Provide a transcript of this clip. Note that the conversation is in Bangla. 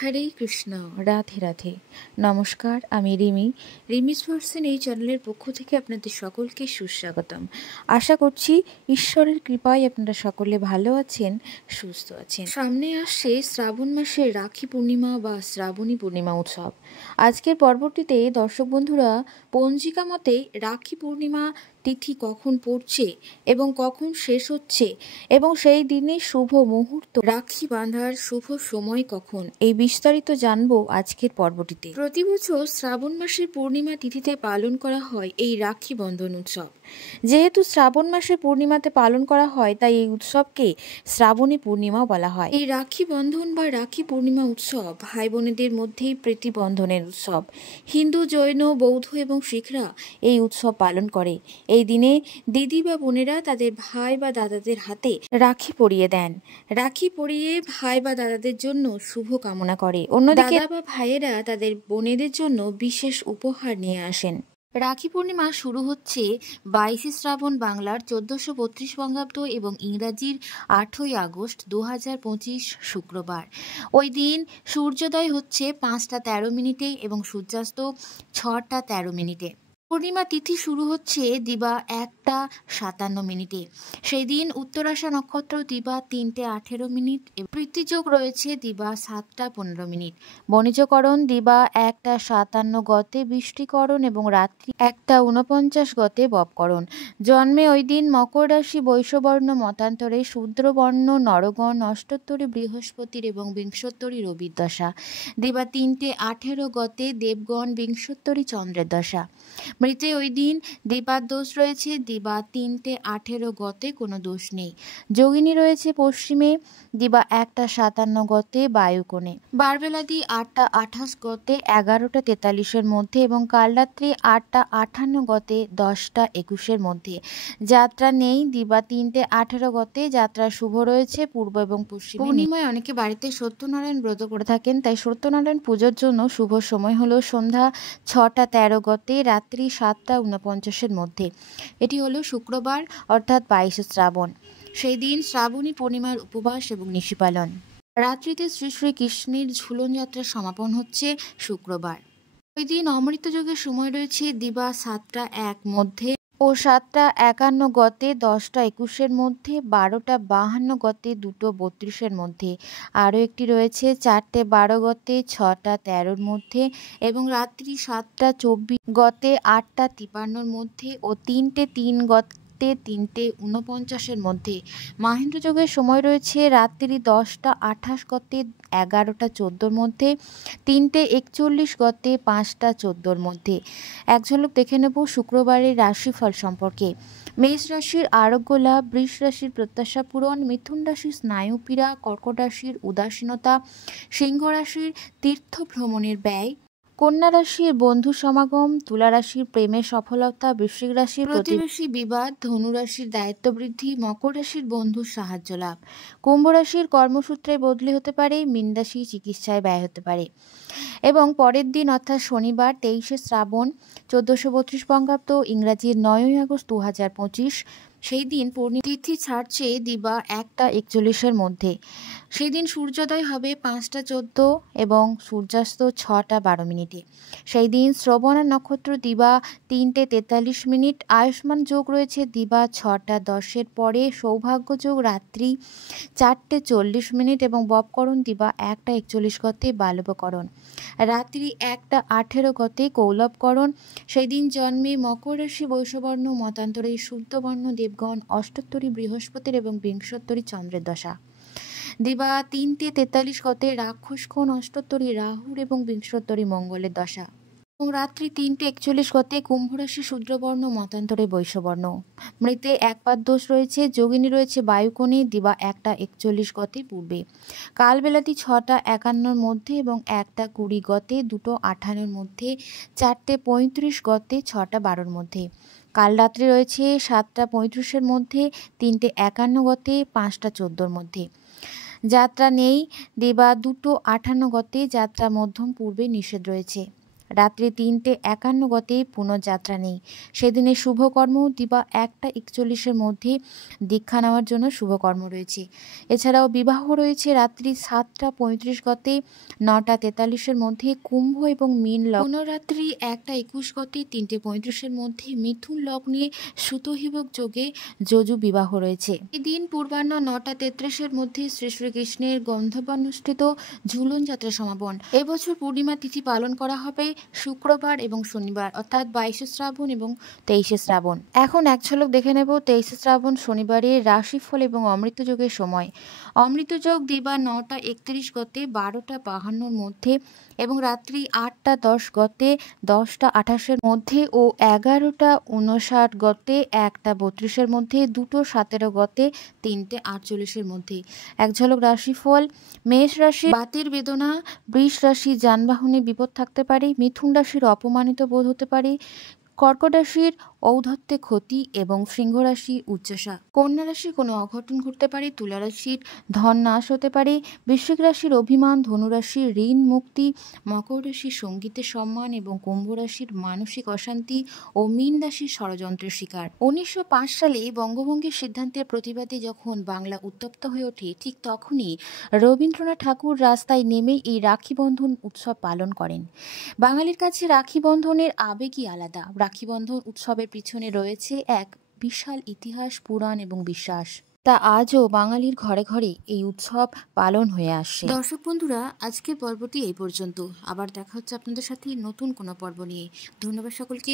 হরে কৃষ্ণ, রাধে রাধে। নমস্কার, আমি রিমিস ভার্সন এই চ্যানেলের পক্ষ থেকে আপনাদের সকলকে সুস্বাগতম। আশা করছি ঈশ্বরের কৃপায় আপনারা সকলে ভালো আছেন, সুস্থ আছেন। সামনে আসছে শ্রাবণ মাসের রাখি পূর্ণিমা বা শ্রাবণী পূর্ণিমা উৎসব। আজকের পর্বটিতে দর্শক বন্ধুরা পঞ্জিকা মতে রাখি পূর্ণিমা তিথি কখন পড়ছে এবং কখন শেষ হচ্ছে এবং সেই দিনে শুভ মুহূর্ত, রাখি বাঁধার শুভ সময় কখন, এই বিস্তারিত জানবো আজকের পর্বটিতে। প্রতি বছর শ্রাবণ মাসের পূর্ণিমা তিথিতে পালন করা হয় এই রাখি বন্ধন উৎসব। যেহেতু শ্রাবণ মাসের পূর্ণিমাতে পালন করা হয়, তাই এই উৎসবকে শ্রাবণী পূর্ণিমাও বলা হয়। এই রাখি বন্ধন বা রাখি পূর্ণিমা উৎসব ভাই বোনেদের মধ্যেই প্রীতি বন্ধনের উৎসব। হিন্দু, জৈন, বৌদ্ধ এবং শিখরা এই উৎসব পালন করে। এই দিনে দিদি বা বোনেরা তাদের ভাই বা দাদাদের হাতে রাখি পরিয়ে দেন। রাখি পরিয়ে ভাই বা দাদাদের জন্য শুভ কামনা করে। অন্যদিকে দাদা বা ভাইয়েরা তাদের বোনেদের জন্য বিশেষ উপহার নিয়ে আসেন। রাখি পূর্ণিমা শুরু হচ্ছে 22 শ্রাবণ বাংলার 1432 বঙ্গাব্দ এবং ইংরাজির 8ই আগস্ট 2025 শুক্রবার। ওই দিন সূর্যোদয় হচ্ছে 5টা 13 মিনিটে এবং সূর্যাস্ত 6টা 13 মিনিটে। পূর্ণিমা তিথি শুরু হচ্ছে দিবা 1টা 57 মিনিটে। সেই দিন উত্তরাষা নক্ষত্র দিবা 3টে 18 মিনিট, প্রীতিযোগ রয়েছে দিবা 7টা 15 মিনিট। বণিজকরণ দিবা 1টা 57 গতে বৃষ্টিকরণ এবং রাত্রি 1টা 49 গতে বপকরণ। জন্মে ওই দিন মকর রাশি বৈশ্যবর্ণ মতান্তরে শূদ্রবর্ণ নরগণ অষ্টোত্তরী বৃহস্পতির এবং বিংশোত্তরী রবির দশা। দিবা 3টে 18 গতে দেবগণ বিংশোত্তরী চন্দ্রের দশা। মৃতে ওই দিন দিবার দোষ রয়েছে দিবা 3টে 18 গতে কোনো দোষ নেই। যোগিনী রয়েছে পশ্চিমে দিবা 1টা 57 গতে বায়ুকোণে। বারবেলাদি 8টা 28 গতে 11টা 43 মধ্যে এবং কাল রাত্রি 8টা 58 গতে 10টা 21 মধ্যে। যাত্রা নেই দিবা 3টে 18 গতে। যাত্রা শুভ রয়েছে পূর্ব এবং পশ্চিমে। পূর্ণিমায় অনেকে বাড়িতে সত্যনারায়ণ ব্রত করে থাকেন, তাই সত্যনারায়ণ পুজোর জন্য শুভ সময় হলো সন্ধ্যা 6টা 13 গতে রাত্রি 7টা 49 মধ্যে। এটি হলো শুক্রবার অর্থাৎ 22 শ্রাবণ। সেই দিন শ্রাবণী পূর্ণিমার উপবাস এবং নিশি পালন। রাত্রিতে শ্রী শ্রী কৃষ্ণের ঝুলন যাত্রার সমাপন হচ্ছে শুক্রবার। ওই দিন অমৃত যোগের সময় রয়েছে দিবা 7টা 1 মধ্যে ও 7টা 51 গতে 10টা 21 মধ্যে, 12টা 52 গতে 2টো 32 মধ্যে। আরও একটি রয়েছে 4টে 12 গতে 6টা 13 মধ্যে এবং রাত্রি 7টা 24 গতে 8টা 53 মধ্যে ও 3টে 3 গতে 3টে 49 মধ্যে। মাহেন্দ্র যোগের সময় রয়েছে রাত্রি 10টা 28 গতে 11টা 14 মধ্যে, 3টে 41 গতে 5টা 14 মধ্যে। এক ঝলক দেখে নেব শুক্রবারের রাশিফল সম্পর্কে। মেষ রাশির আরোগ্য লাভ, বৃষ রাশির প্রত্যাশা পূরণ, মিথুন রাশির স্নায়ুপীড়া, কর্কট রাশির উদাসীনতা, সিংহ রাশির তীর্থ ভ্রমণের ব্যয়, কন্যা রাশির বন্ধু সমাগম, তুলা রাশির প্রেমের সফলতা, বৃশ্চিক রাশির প্রতিবেশী বিবাদ, ধনু রাশির দায়িত্ব বৃদ্ধি, মকর রাশির বন্ধুর সাহায্য লাভ, কুম্ভ রাশির কর্মসূত্রে বদলি হতে পারে, মীন রাশি চিকিৎসায় ব্যয় হতে পারে। এবং পরের দিন অর্থাৎ শনিবার 23 শ্রাবণ 1432 বঙ্গাব্দ ইংরাজির 9ই আগস্ট 2025, সেই দিন পূর্ণিমা তিথি ছাড়ছে দিবা 1টা 41 মধ্যে। সেই দিন সূর্যোদয় হবে 5টা 14 এবং সূর্যাস্ত 6টা 12 মিনিটে। সেই দিন শ্রবণা নক্ষত্র দিবা 3টে 43 মিনিট। আয়ুষ্মান যোগ রয়েছে দিবা 6টা 10 পরে, সৌভাগ্য যোগ রাত্রি 4টে 40 মিনিট এবং বপকরণ দিবা 1টা 41 গতে বালবকরণ, রাত্রি 1টা 18 গতে কৌলবকরণ। সেই দিন জন্মে মকর রাশি বৈশ্যবর্ণ মতান্তরে শুদ্ধবর্ণ দেবগণ অষ্টোত্তরী বৃহস্পতির এবং বিংশোত্তরী চন্দ্রের দশা। দিবা 3টে 43 গতে রাক্ষসগণ অষ্টোত্তরী রাহুর এবং বিংশোত্তরী মঙ্গলের দশা এবং রাত্রি 3টে 41 গতে কুম্ভ রাশি শূদ্রবর্ণ মতান্তরে বৈশ্যবর্ণ। মৃতে একপাদ দোষ রয়েছে। যোগিনী রয়েছে বায়ুকোণে দিবা 1টা 41 গতে পূর্বে। কালবেলাটি 6টা 51 মধ্যে এবং 1টা 20 গতে 2টো 58 মধ্যে, 4টে 35 গতে 6টা 12 মধ্যে। কাল রাত্রি রয়েছে 7টা 35 মধ্যে, 3টে 51 গতে 5টা 14 মধ্যে। যাত্রা নেই দিবা 2টো 58 গতে। যাত্রা মধ্যম পূর্বে নিষেধ রয়েছে। রাত্রি ৩:৫১ গতে পুনঃযাত্রা নেই। সেদিনে শুভকর্ম দিবা ১:৪১ মধ্যে দীক্ষা নেওয়ার জন্য শুভকর্ম রয়েছে। এছাড়াও বিবাহ রয়েছে রাত্রি ৭:৩৫ গতে ৯:৪৩ মধ্যে কুম্ভ এবং মীন লগ্ন। পুনরাত্রি ১:২১ গতে ৩:৩৫ মধ্যে মিথুন লগ্নে সুতহিবক যোগে যজু বিবাহ রয়েছে। এদিন পূর্বাহ্ন ৯:৩৩ মধ্যে শ্রী শ্রীকৃষ্ণের গন্ধর্বানুষ্ঠিত ঝুলন যাত্রা সমাপন। এবছর পূর্ণিমা তিথি পালন করা হবে শুক্রবার এবং শনিবার, অর্থাৎ ২২শে শ্রাবণ এবং ২৩শে শ্রাবণ। এখন এক ঝলক দেখে নেব ২৩শে শ্রাবণ শনিবারের রাশিফল এবং অমৃতযোগের সময়। অমৃতযোগ দিবা ৯:৩১ গতে ১২:৫২ মধ্যে এবং রাত্রি ৮:১০ গতে ১০:২৮ মধ্যে ও ১১:৫৯ গতে ১:৩২ মধ্যে, ২:১৭ গতে ৩:৪৮ মধ্যে। এক ঝলক রাশিফল। মেষ রাশি বাতের বেদনা, বৃষ রাশি যানবাহনে বিপদ থাকতে পারে, মিথুন রাশির অপমানিত বোধ হতে পারে, কর্কট রাশির ঔদ্ধত্যে ক্ষতি এবং সিংহ রাশি উচ্চাসা। কন্যা রাশি কোনো অঘটন ঘটতে পারে, তুলা রাশির ধন নাশ হতে পারে, বৃশ্চিক রাশির অভিমান, ধনুরাশির ঋণ মুক্তি, মকর রাশির সঙ্গীতের সম্মান এবং কুম্ভ রাশির মানসিক অশান্তি ও মীন রাশির ষড়যন্ত্রের শিকার। ১৯০৫ সালে বঙ্গভঙ্গের সিদ্ধান্তের প্রতিবাদে যখন বাংলা উত্তপ্ত হয়ে ওঠে, ঠিক তখনই রবীন্দ্রনাথ ঠাকুর রাস্তায় নেমে এই রাখি বন্ধন উৎসব পালন করেন। বাঙালির কাছে রাখি বন্ধনের আবেগই আলাদা। রাখি বন্ধন উৎসবের পিছনে রয়েছে এক বিশাল ইতিহাস, পুরাণ এবং বিশ্বাস। তা আজও বাঙালির ঘরে ঘরে এই উৎসব পালন হয়ে আসছে। দর্শক বন্ধুরা, আজকের পর্বটি এই পর্যন্ত। আবার দেখা হচ্ছে আপনাদের সাথে নতুন কোনো পর্ব নিয়ে। ধন্যবাদ সকলকে।